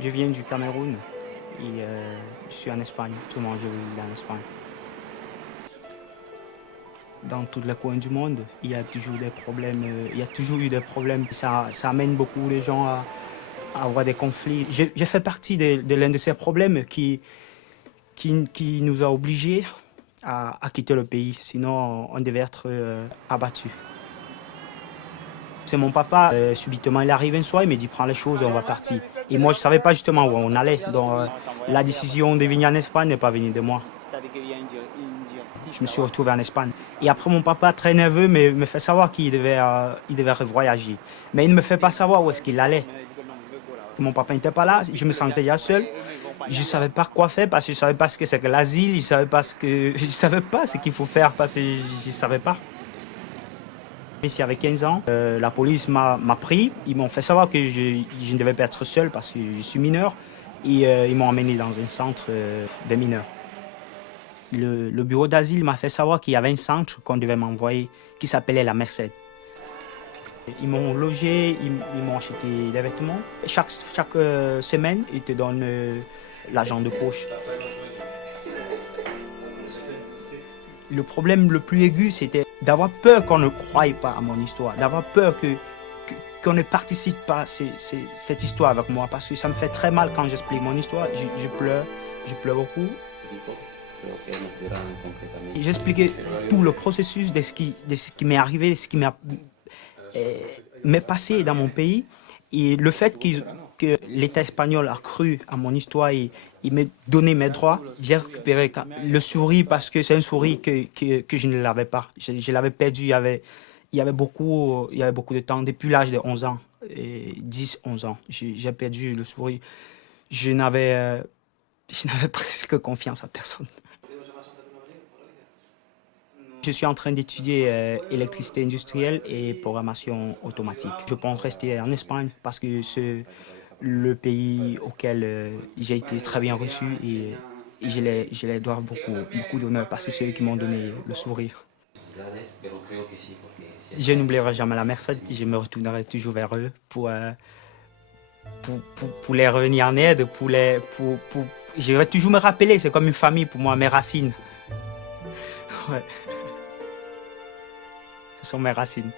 Je viens du Cameroun et je suis en Espagne. Tout le monde, je réside en Espagne. Dans tous les coins du monde, il y a toujours des problèmes. Il y a toujours eu des problèmes. Ça amène beaucoup les gens à avoir des conflits. J'ai fait partie de l'un de ces problèmes qui nous a obligés à quitter le pays. Sinon, on devait être abattus. C'est mon papa, subitement, il arrive un soir, il me dit, prends les choses, on va partir. Et moi, je ne savais pas justement où on allait. Donc, la décision de venir en Espagne n'est pas venue de moi. Je me suis retrouvé en Espagne. Et après, mon papa, très nerveux, me fait savoir qu'il devait revoyager. Mais il ne me fait pas savoir où est-ce qu'il allait. Mon papa n'était pas là, je me sentais déjà seul. Je ne savais pas quoi faire parce que je ne savais pas ce que c'est que l'asile, je ne savais pas ce qu'il faut faire parce que je ne savais pas. Ici, avec 15 ans, la police m'a pris. Ils m'ont fait savoir que je ne devais pas être seul parce que je suis mineur. Et ils m'ont emmené dans un centre de mineurs. Le bureau d'asile m'a fait savoir qu'il y avait un centre qu'on devait m'envoyer qui s'appelait la Merced. Ils m'ont logé, ils m'ont acheté des vêtements. Chaque semaine, ils te donnent l'argent de poche. Le problème le plus aigu, c'était d'avoir peur qu'on ne croie pas à mon histoire, d'avoir peur qu'on ne participe pas à cette histoire avec moi, parce que ça me fait très mal quand j'explique mon histoire. Je pleure beaucoup. J'expliquais tout le processus de ce qui m'est arrivé, de ce qui m'est passé dans mon pays. Et le fait que l'État espagnol a cru à mon histoire et il m'a donné mes droits, j'ai récupéré le sourire parce que c'est un sourire que je ne l'avais pas. Je l'avais perdu, il y avait beaucoup de temps, depuis l'âge de 11 ans, 10-11 ans. J'ai perdu le sourire. Je n'avais presque confiance en personne. Je suis en train d'étudier électricité industrielle et programmation automatique. Je pense rester en Espagne parce que c'est le pays auquel j'ai été très bien reçu et je les dois beaucoup d'honneur parce que c'est eux qui m'ont donné le sourire. Je n'oublierai jamais la Merced, je me retournerai toujours vers eux pour les revenir en aide, je vais toujours me rappeler, c'est comme une famille pour moi, mes racines. Ouais. Ce sont mes racines.